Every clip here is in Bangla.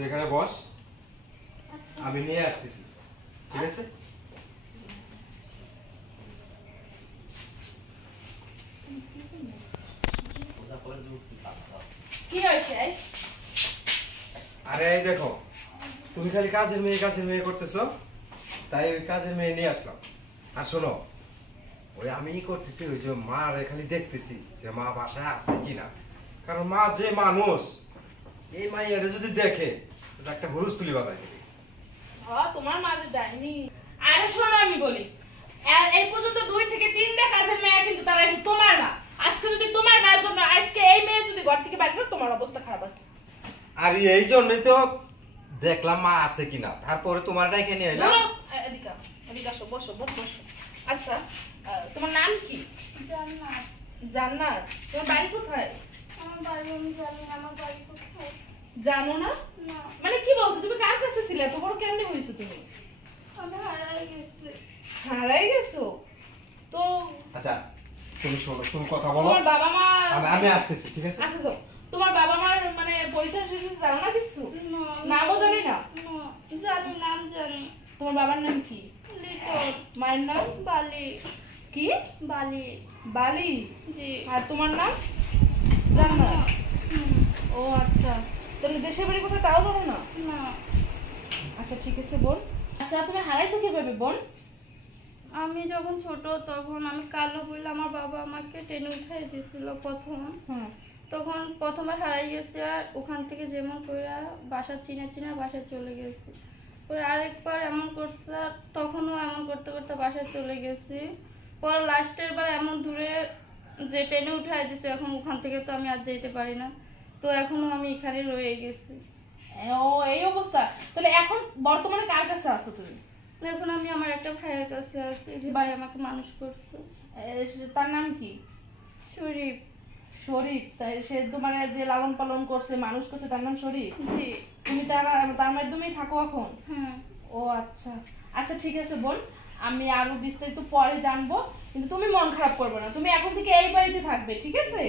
তুই এখানে বস, আমি নিয়ে আসতেছি, ঠিক আছে? কি হয়েছে? আরে এই দেখো, তুমি খালি কাজের মেয়ে করতেছো, তাই ওই কাজের মেয়ে নিয়ে আসলাম। আর শোনো, ওই আমি করতেছি ওই যে মা খালি দেখতেছি যে মা বাসায় আছে কিনা, কারণ মা যে মানুষ, এই মাইয়ারে যদি দেখে একটা হুলস্থুলি বাজায় দেবে। তোমার মাঝে ডাইনি। আরে শোনো, আমি বলি, এই পর্যন্ত 2 থেকে 3টা কাজের মেয়ে, কিন্তু তারা তোমার না। আজকে যদি তোমার না জন্য আজকে এই মেয়ে যদি ঘর থেকে বাইরে করে, তোমার অবস্থা খারাপ আছে। আর এই জন্যই তো দেখলাম মা আছে কিনা, তারপরে তোমার ডাইকে নিয়ে এলাম। এদিকে এদিকে আসো, বসো বসো। আচ্ছা, তোমার নাম কি? জান্নাত। জান্নাত। তোমার বাড়ি কোথায়? আমার বাড়ি আমি জানি না, আমার বাড়ি কোথায় জানো না? না। মানে কি বলছো? তুমি কার কাছে ছিলে? এত বড় কেমনে হইছো তুমি? আমি হারাই গেছি। হারাই গেছো তো? আচ্ছা তুমি শোনো, তুমি কথা বলো, তোমার বাবা মা? আমি আসতেছি, ঠিক আছে? আচ্ছা যাও। তোমার বাবা মার মানে পরিচয় শেষে জানো না কিছু? নামও জানি না? জানি, নাম জানি। তোমার বাবার নাম কি? লিটন। মায়ের নাম? বালি। কি? বালি। বালি। জি। আর তোমার নাম? জান্নাত। ও আচ্ছা, তাহলে দেশের বাড়ি কোথায় তাও জানো না? না। আচ্ছা ঠিক আছে বোন। আচ্ছা তুমি হারাইছো কিভাবে বোন? আমি যখন ছোট তখন আমি কালো বলে আমার বাবা আমাকে টেনে উঠাই দিয়েছিল প্রথম। তখন প্রথমে হারাই গেছে, আর ওখান থেকে যেমন করে বাসা চিনে বাসায় চলে গেছি। পরে আরেকবার এমন করছে, তখনও এমন করতে করতে বাসায় চলে গেছি। পরে লাস্টের বার এমন দূরে যে টেনে উঠাই দিছে, এখন ওখান থেকে তো আমি আর যেতে পারি না, তো এখনো আমি এখানে রয়ে গেছি। ও এই অবস্থা। তাহলে এখন বর্তমানে কার কাছে আছো তুমি? এখন আমি আমার একটা ভাইয়ের কাছে আছি, যে ভাই আমাকে মানুষ করছে। তার নাম কি? শরীফ। শরীফ? তাই সে তোমার যে লালন পালন করছে, মানুষ করছে, তার নাম শরীফ? জি। তুমি তার মাধ্যমেই থাকো এখন? হ্যাঁ। ও আচ্ছা আচ্ছা ঠিক আছে বোন, আমি আরো বিস্তারিত পরে জানবো, কিন্তু তুমি মন খারাপ করবে না। তুমি এখন থেকে এই বাড়িতে থাকবে, ঠিক আছে?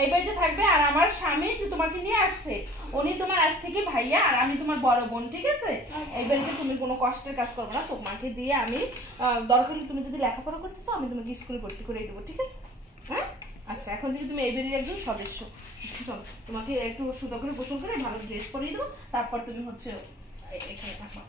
এই বাড়িতে থাকবে। আর আমার স্বামী যে তোমাকে নিয়ে আসছে, উনি তোমার আজ থেকে ভাইয়া, আর আমি তোমার বড় বোন, ঠিক আছে? এই বাড়িতে তুমি কোনো কষ্টের কাজ করবে না। তোমাকে দিয়ে আমি দরকার হলে, তুমি যদি লেখাপড়া করতেছো, আমি তোমাকে স্কুলে ভর্তি করে দেবো, ঠিক আছে? হ্যাঁ আচ্ছা, এখন থেকে তুমি এই বাড়ির একজন সদস্য। চলো, তোমাকে একটু সুন্দর করে গোসল করে ভালো ড্রেস পরিয়ে দেবো, তারপর তুমি হচ্ছে এখানে থাকবা।